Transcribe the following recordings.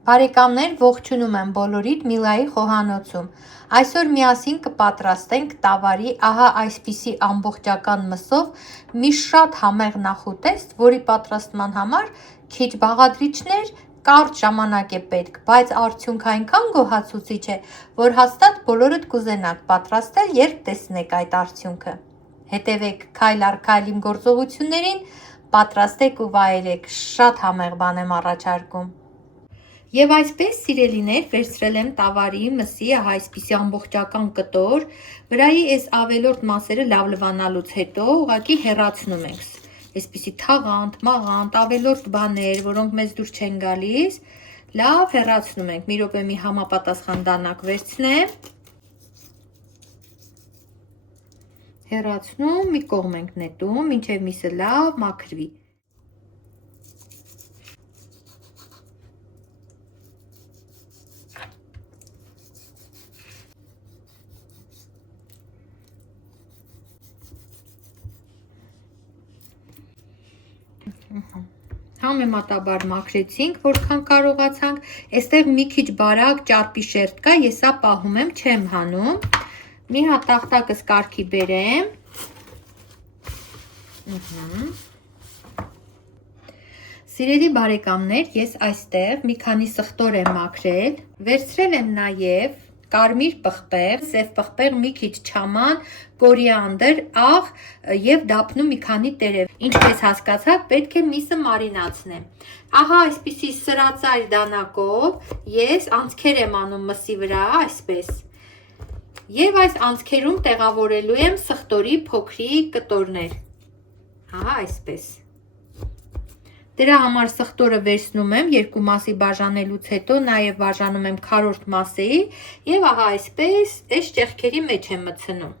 Բարեկամներ, ողջունում եմ բոլորիդ Միլայի խոհանոցում։ Այսօր միասին կպատրաստենք տավարի ահա այսպիսի ամբողջական մսով մի շատ համեղ նախուտեստ, որի պատրաստման համար քիչ բաղադրիչներ, կարճ ժամանակ է պետք, բայց արդյունքը այնքան գոհացուցիչ է, որ հաստատ բոլորդ կուզենաք պատրաստել, երբ տեսնեք այդ արդյունքը։ Հետևեք քայլ առ քայլ իմ գործողություններին, պատրաստեք ու վայելեք, շատ համեղ բան եմ առաջարկում։ Եվ այսպես, սիրելիներ, վերցրել եմ տավարի մսի այսպիսի ամբողջական կտոր, վրայի այս ավելորդ մասերը լավ լվանալուց հետո ուղղակի հեռացնում ենք։ Այսպիսի թաղանթ, մաղանթ, ավելորդ բաներ, որոնք մեզ դուր չեն գալիս, լավ հեռացնում ենք։ Մի րոպե մի համապատասխան դանակ վերցնեմ։ Հեռացնում, մի կողմ ենք նետում, մինչև միսը լավ մաքրվի։ Համեմատաբար մաքրեցինք, որքան կարողացանք, այստեղ մի քիչ բարակ ճարպի շերտ կա, ես սա պահում եմ, չեմ հանում, մի հատ տախտակս կարգի բերեմ, սիրելի բարեկամներ, ես այստեղ մի քանի սխտոր եմ մաքրել, վերցրել եմ նաև կարմիր պղպեղ, սև պղպեղ, մի քիչ չաման, կորիանդր, աղ և դափնու մի քանի տերև։ Ինչպես հասկացաք, պետք է միսը մարինացնեմ։ Ահա այսպիսի սրածայր դանակով ես անցքեր եմ անում մսի վրա, այսպես։ Եվ այս անցքերում տեղավորելու եմ սխտորի փոքրիկ կտորներ։ Ահա այսպես։ Դրա համար սխտորը վերցնում եմ, երկու մասի բաժանելուց հետո նաև բաժանում եմ քառորդ մասերի և ահա այսպես այս ճեղքերի մեջ եմ մտցնում։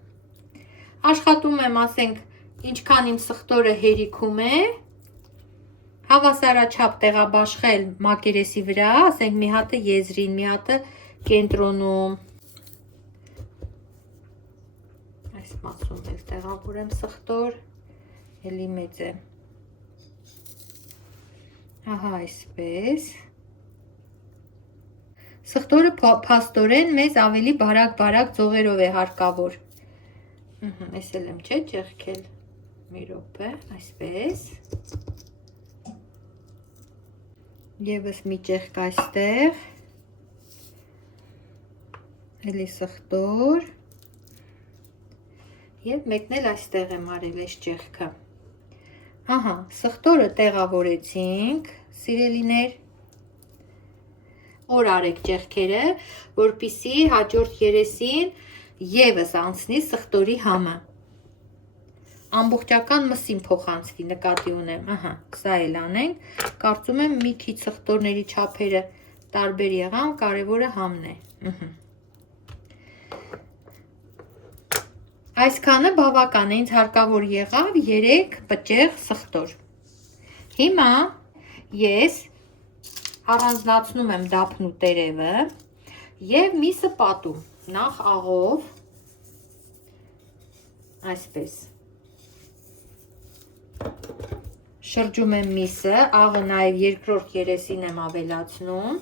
Աշխատում եմ, ասենք, ինչքան իմ սխտորը հերիքում է, հավասարաչափ տեղաբաշխել մակերեսի վրա, ասենք մի հատը եզրին, մի հատը կենտրոնում։ Այս մասում էլ տեղավորեմ սխտոր, էլի մեծ է։ Ահա այսպես։ Սխտորը փաստորեն մեզ ավելի բարակ ձողերով է հարկավոր։ Այս էլ եմ չէ ճեղքել, մի րոպե, այսպես։ Եվս մի ճեղք այստեղ, էլի սխտոր, և մեկն էլ այստեղ եմ արել այս ճեղքը։ Ահա, սխտորը տեղավորեցինք, սիրելիներ, օր արեք ճեղքերը, որպեսզի հաջորդ երեսին ևս անցնի սխտորի համը։ Ամբողջական մսին փոխանցվի, նկատի ունեմ, ահա, սա էլ անենք, կարծում եմ մի քիչ սխտորների չափերը տարբեր եղան, կարևորը համն է։ Այսքանը բավական է, ինձ հարկավոր եղավ 3 պճեղ սխտոր։ Հիմա ես առանձնացնում եմ դափնու տերևը և միսը պատում, նախ աղով, այսպես։ Շրջում եմ միսը, աղը նաև երկրորդ երեսին եմ ավելացնում։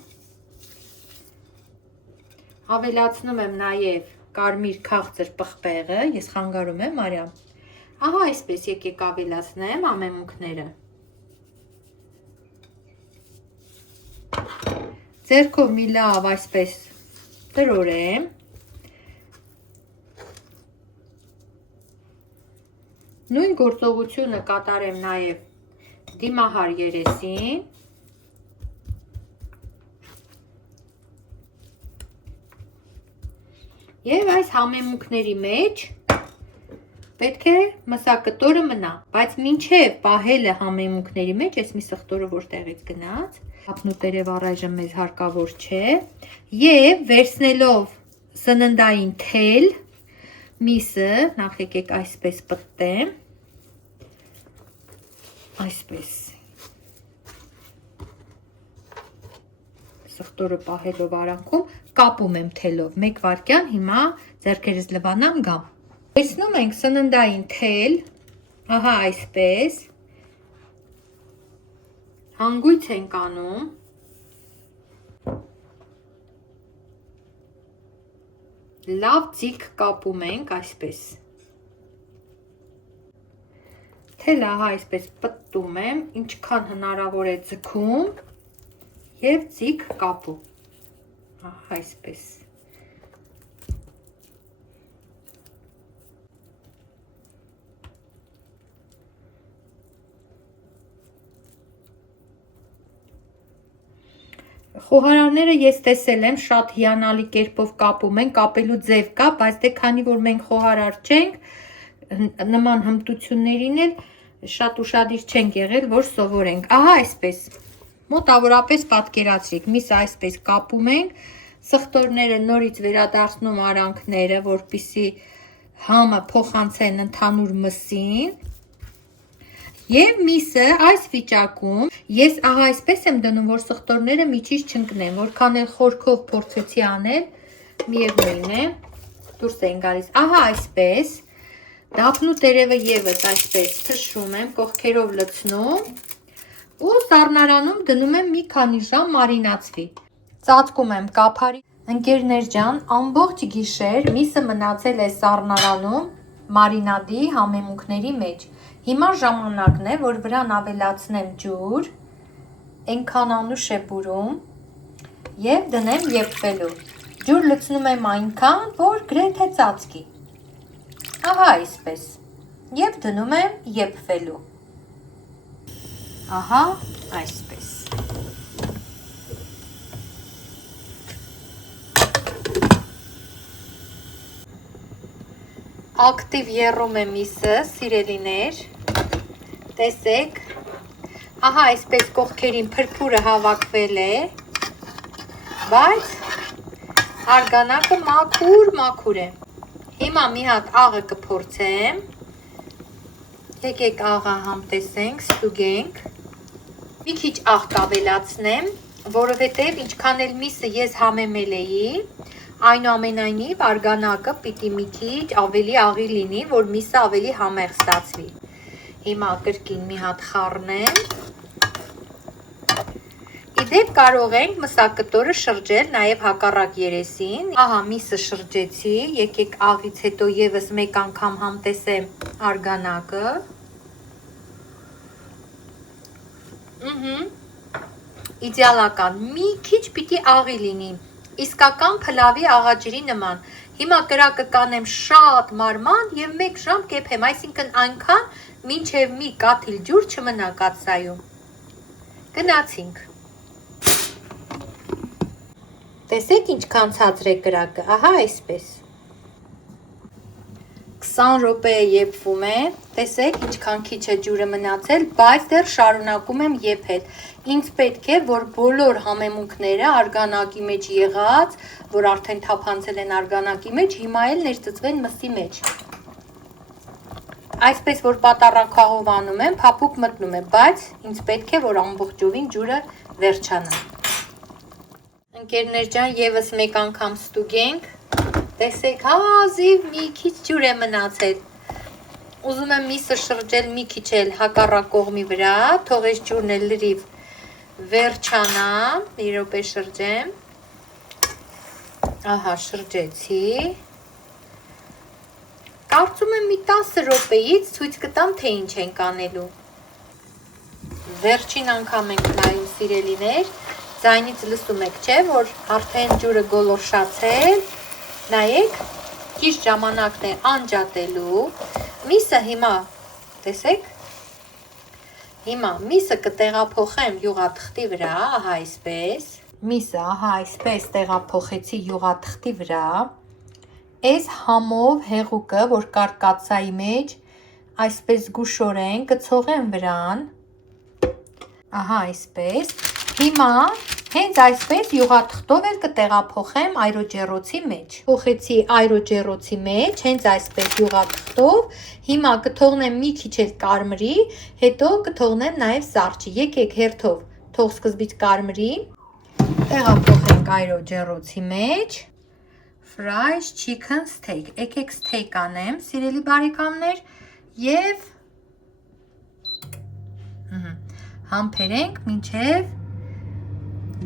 Ավելացնում եմ նաև կարմիր քաղցր պղպեղը, ես խանգարում եմ, Մարիամ։ Ահա այսպես եկեք ավելացնեմ ամեմունքները։ Ձեռքով մի լավ այսպես տրորեմ։ Նույն գործողությունը կատարեմ նաև դիմահար երեսին։ Եվ այս համեմունքների մեջ պետք է մսակտորը մնա, բայց մինչև պահելը համեմունքների մեջ, ես մի սխտորը որտեղից գնաց, դափնու տերև առայժմ մեզ հարկավոր չէ, և վերցնելով սննդային թել, միսը, նախ եկեք այսպես պտտեմ, այսպես, սխտորը պահելով արանքում, կապում եմ թելով, 1 վայրկյան, հիմա ձեռքերս լվանամ գամ։ Վերցնում ենք սննդային թել, ահա այսպես, հանգույց ենք անում, լավ ձիգ կապում ենք այսպես։ Թելը ահա այսպես պտտում եմ, ինչքան հնարավոր է ձգում և ձիգ կապում, ահա այսպես։ Խոհարարները ես տեսել եմ շատ հիանալի կերպով կապում են, կապելու ձև կա, բայց դե քանի որ մենք խոհարար չենք, նման հմտություններին էլ շատ ուշադիր չենք եղել, որ սովորենք։ Ահա այսպես, մոտավորապես պատկերացրիք, միսը այսպես կապում ենք, սխտորները նորից վերադարձնում արանքները, որպեսզի համը փոխանցեն ընդհանուր մսին։ Եվ միսը այս վիճակում ես ահա այսպես եմ դնում, որ սխտորները միջից չընկնեն, որքան էլ խորքով փորձեցի անել, միևնույն է, դուրս են գալիս։ Ահա այսպես, դափնու տերևը ևս այսպես թշում եմ, կողքերով լցնում ու սառնարանում դնում եմ մի քանի ժամ մարինացվի։ Ծածկում եմ կափարի։ Ընկերներ ջան, ամբողջ գիշեր միսը մնացել է սառնարանում մարինադի համեմունքների մեջ։ Հիմա ժամանակն է, որ վրան ավելացնեմ ջուր, այնքան անուշ է բուրում և դնեմ եփվելու։ Ջուր լցնում եմ այնքան, որ գրեթե ծածկի։ Ահա այսպես։ Եվ դնում եմ եփվելու։ Ահա այսպես։ Ակտիվ եռում է միսը, սիրելիներ, տեսեք, ահա այսպես կողքերին փրփուրը հավաքվել է, բայց արգանակը մաքուր է։ Հիմա մի հատ աղը կփորձեմ, եկեք աղը համտեսենք, ստուգենք, մի քիչ աղ կավելացնեմ, որովհետև ինչքան էլ միսը ես համեմել էի, այնուամենայնիվ արգանակը պիտի մի քիչ ավելի աղի լինի, որ միսը ավելի համեղ ստացվի։ Հիմա կրկին մի հատ խառնեմ։ Իդեպ կարող ենք մսակտորը շրջել նաև հակառակ երեսին։ Ահա միսը շրջեցի, եկեք աղից հետո ևս մեկ անգամ համտեսեմ արգանակը։ Իդեալական, մի քիչ պիտի աղի լինի։ Իսկական փլավի աղաջրի նման։ Հիմա կրակը կանեմ շատ մարման և մեկ ժամ կեփեմ, այսինքն այնքան, մինչև մի կաթիլ ջուր չմնա կաթսայում։ Գնացինք։ Տեսեք ինչքան ցածր է կրակը, ահա այսպես։ 20 րոպե եփվում է, տեսեք ինչքան քիչ է ջուրը մնացել, բայց դեռ շարունակում եմ եփել։ Ինձ պետք է, որ բոլոր համեմունքները արգանակի մեջ եղած, որ արդեն թափանցել են արգանակի մեջ, հիմա էլ ներծծվեն մսի մեջ։ Այսպես որ պատառաքաղով անում եմ, փափուկ մտնում է, բայց ինձ պետք է, որ ամբողջովին ջուրը վերջանա։ Ընկերներ ջան, ևս մեկ անգամ ստուգենք։ Տեսեք, հազիվ մի քիչ ջուր է մնացել։ Ուզում եմ միսը շրջել մի քիչ էլ հակառակ կողմի վրա, թող այս ջուրն էլ լրիվ վերջանա, մի րոպե շրջեմ։ Ահա, շրջեցի։ Կարծում եմ մի 10 րոպեից ցույց կտամ, թե ինչ ենք անելու։ Վերջին անգամ ենք նայում, սիրելիներ, ձայնից լսում եք, չէ, որ արդեն ջուրը գոլորշացել։ Նայեք, ճիշտ ժամանակն է անջատելու, միսը հիմա, տեսեք, հիմա միսը կտեղափոխեմ յուղաթղթի վրա, ահա այսպես, միսը ահա այսպես տեղափոխեցի յուղաթղթի վրա, այս համով հեղուկը, որ կար կաթսայի մեջ, այսպես զգուշորեն կցողեմ վրան, ահա այսպես, հիմա հենց այսպես յուղաթղթով էլ կտեղափոխեմ այրոջեռոցի մեջ։ Փոխեցի այրոջեռոցի մեջ, հենց այսպես յուղաթղթով, հիմա կթողնեմ մի քիչ էլ կարմրի, հետո կթողնեմ նաև սառչի, եկեք հերթով, թող սկզբից կարմրի, տեղափոխենք այրոջեռոցի մեջ, fried chicken steak, եկեք steak անեմ, սիրելի բարեկամներ, և համբերենք մինչև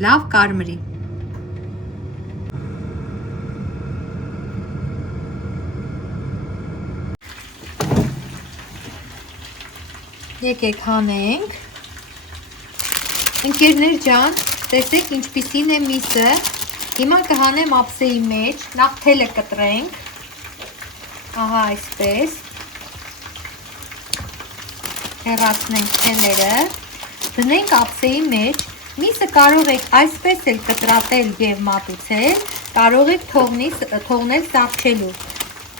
լավ կարմրի։ Եկեք հանենք։ Ընկերներ ջան, տեսեք ինչպիսին է միսը։ Հիմա կհանեմ ափսեի մեջ, նախ թելը կտրենք։ Ահա այսպես։ Հեռացնենք թելերը, դնենք ափսեի մեջ։ Միսը կարող եք այսպես էլ կտրատել եւ մատուցել, կարող եք թողնել սառչելու։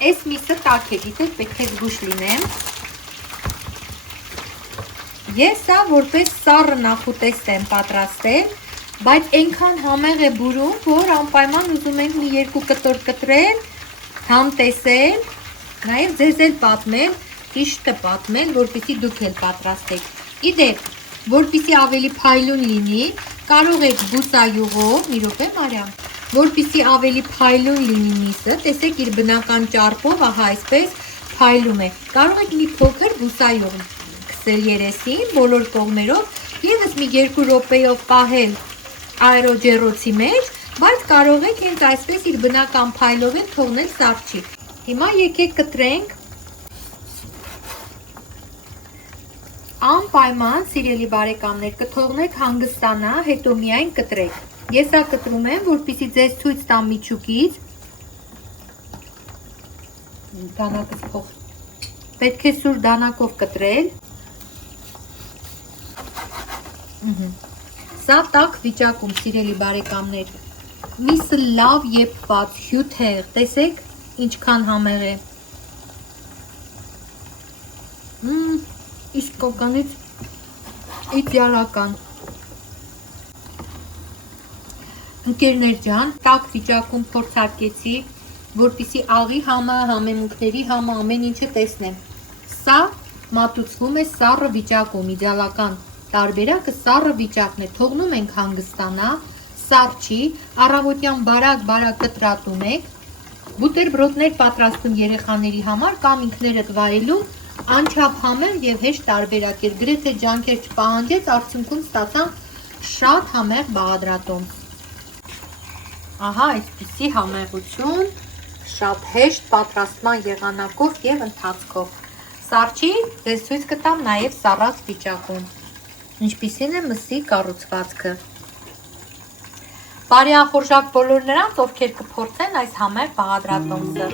Այս միսը տաք է, գիտեք, պետք է զգուշ լինեմ։ Ես սա որպես սառը նախուտեստ եմ պատրաստել, բայց այնքան համեղ է բուրում, որ անպայման ուզում ենք մի երկու կտոր կտրել, համ տեսել, նաև ձեզ էլ պատմել, ճիշտը պատմել, որպեսզի դուք էլ պատրաստեք։ Իդեպ, որպեսզի ավելի փայլուն լինի, կարող եք բուսայուղով, մի րոպե Մարիամ, որպեսզի ավելի փայլուն լինի միսը, տեսեք իր բնական ճարպով, ահա այսպես փայլում է։ Կարող եք մի փոքր բուսայուղ քսել երեսին, բոլոր կողմերով, ևս մի 2 րոպեով պահել աերոջեռոցի մեջ, բայց կարող եք հենց այսպես իր բնական փայլով են թողնել սառչի։ Հիմա եկեք կտրենք։ Անպայման, սիրելի բարեկամներ, կթողնեք հանգստանա, հետո միայն կտրեք։ Ես սա կտրում եմ, որպեսզի ձեզ ցույց տամ միջուկից։ Դանակս փող։ Պետք է սուր դանակով կտրել։ Սա տաք վիճակում, սիրելի բարեկամներ, միսը լավ եփված, հյութեղ, տեսեք ինչքան համեղ է։ Իսկականից իդեալական։ Ընկերներ ջան, տաք վիճակում փորձարկեցի, որպեսզի աղի համը, համեմունքների համը, ամեն ինչը տեսնեմ։ Սա մատուցվում է սառը վիճակում, իդեալական տարբերակը սառը վիճակն է, թողնում ենք հանգստանա, սառչի, առավոտյան բարակ կտրատում եք, բուտերբրոդներ պատրաստում երեխաների համար կամ ինքներդ վայելում, անչափ համեղ եւ հեշտ տարբերակ էր, գրեթե ջանքեր չպահանջեց, արդյունքում ստացանք շատ համեղ բաղադրատոմս։ Ահա այսպիսի համեղություն, շատ հեշտ պատրաստման եղանակով եւ ընթացքով։ Սառչի ձեզ ցույց կտամ նաեւ սառած վիճակում։ Ինչպիսին է մսի կառուցվածքը։ Բարի ախորժակ բոլոր նրանց, ովքեր կփորձեն այս համեղ բաղադրատոմսը։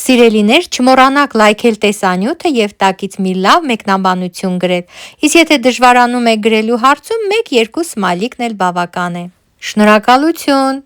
Սիրելիներ, չմոռանաք լայքել տեսանյութը եւ տակից մի լավ մեկնաբանություն գրել։ Իսկ եթե դժվարանում եք գրելու հարցում, 1-2 սմայլիկն էլ բավական է։ Շնորհակալություն։